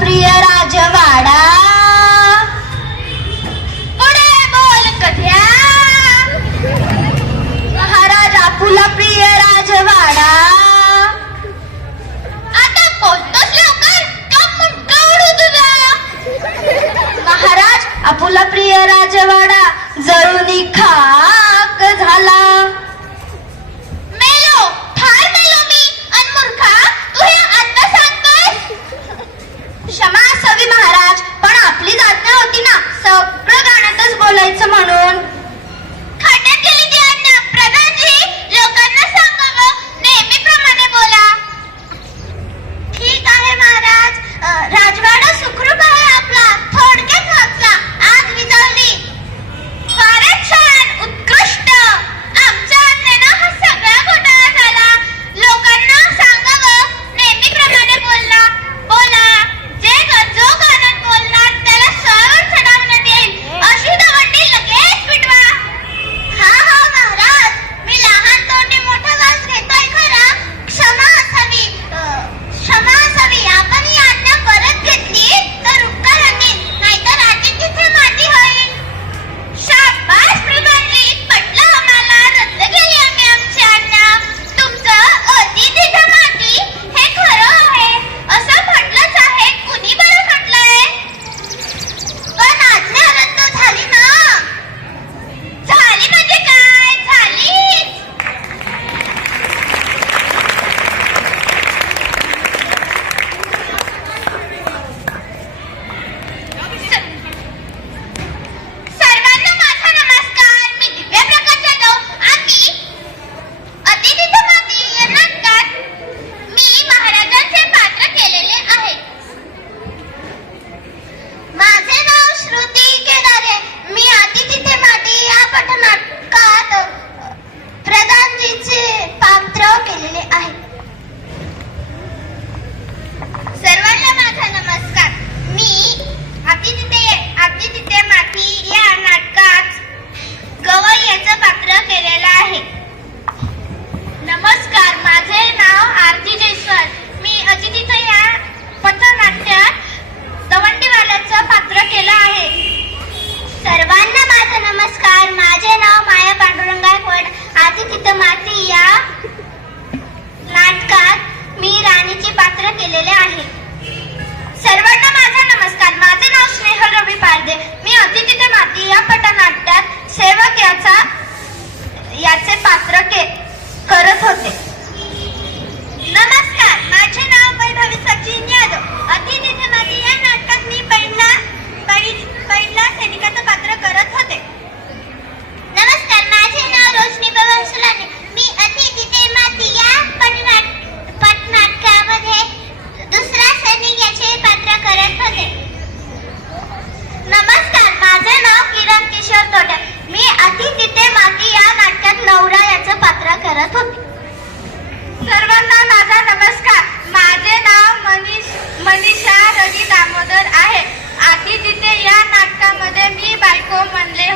प्रिय राजवाडा, पुढे बोल कथ्या. महाराज आपुला प्रिय राजवाडा. आता बोलतोस लवकर का मुंडका उडू तुझा. महाराज आपुला प्रिय राजवाडा जळूनी खाक झाला. मेलो, ठार मेलो मी. अन मूर्खा, तू हे आता सांगतोय. क्षमा असावी महाराज, पण आपलीच आज्ञा होती ना सगळं गाण्यातच बोलायचं म्हणून. खड्ड्यात गेली ती आज्ञा. प्रधानजी, लोकांना सांगावं नेहमीप्रमाणे बोला. ठीक आहे महाराज. राजवाडा सुखरूप आहे आपला. थोडक्यात वाचला, आग विझवली. फारच छान, उत्कृष्ट. आमच्या आज्ञेनं हा सगळा घोटाळा झाला. लोकांना सांगावं नेहमीप्रमाणे बोला. जो गाण्यात बोलणार त्याला स्वावर चढवण्यात येईल. अशी दवंडी लगेच पिटवा. हा महाराज, मी लहान तोंडी मोठा वास घेतोय खरा. क्षमा असावी. आपण ही आज्ञा परत घेतली तर उपकार होतील, नाहीतर आधी तिथे माती होईल. शाबास प्रधानजी, पटलं आम्हाला. रद्द केली आम्ही आमची आज्ञा. तुमचं अति तिथे माती हे खरं आहे असं म्हटलंच आहे. कुणी बरं म्हटलंय. पण आज्ञा रद्द झाली ना. झाली म्हणजे काय झाली. सर्वांना माझा नमस्कार. मी दिव्या प्रकाश जाधव. आम्ही अति तिथे माती या नाटकात मी महाराजांचे पात्र केलेले आहे. माझे नाव श्रुती केदारे. मी अति तिथे माती या पटनाटकात प्रधानजीचे पात्र केलेले आहे. सर्वांना माझा नमस्कार. मी अति तिथे माती या नाटकात गवई याचं पात्र केलेलं आहे. नमस्कार, माझे नाव आरती जयस्वाल. मी अति तिथे या पथनाट्यात दवंडीवाल्याचं पात्र केलं आहे. सर्वांना माझा नमस्कार. माझे नाव माया पांडुरंग गायकवाड. अति तिथे माती या नाटकात मी राणीचे पात्र केलेले आहे. सर्वांना माझा नमस्कार. माझे नाव स्नेहल रवी पारदे. मी अति तिथे माती या पटनाट्यात सेवक याचे पात्र करत होते. नमस्कार, माझे नाव वैभवी सचिन यादव. अति तिथे माती या नाटकात मी पहिला सैनिकाचं पात्र करत होते. नमस्कार, माझे नाव रोशनी पवन सुलाने. मी अति तिथे माती या पटनाटकामध्ये दुसरा सैनिक याचे पात्र करत होते. नमस्कार, माझे नाव किरण किशोर तोटे. मी अति तिथे माती या नाटकात नवरा याचं पात्र करत होते. सर्वांना माझा नमस्कार. माझे नाव मनीषा रवी दामोदर आहे. अति तिथे या नाटकामध्ये मी बायको म्हणले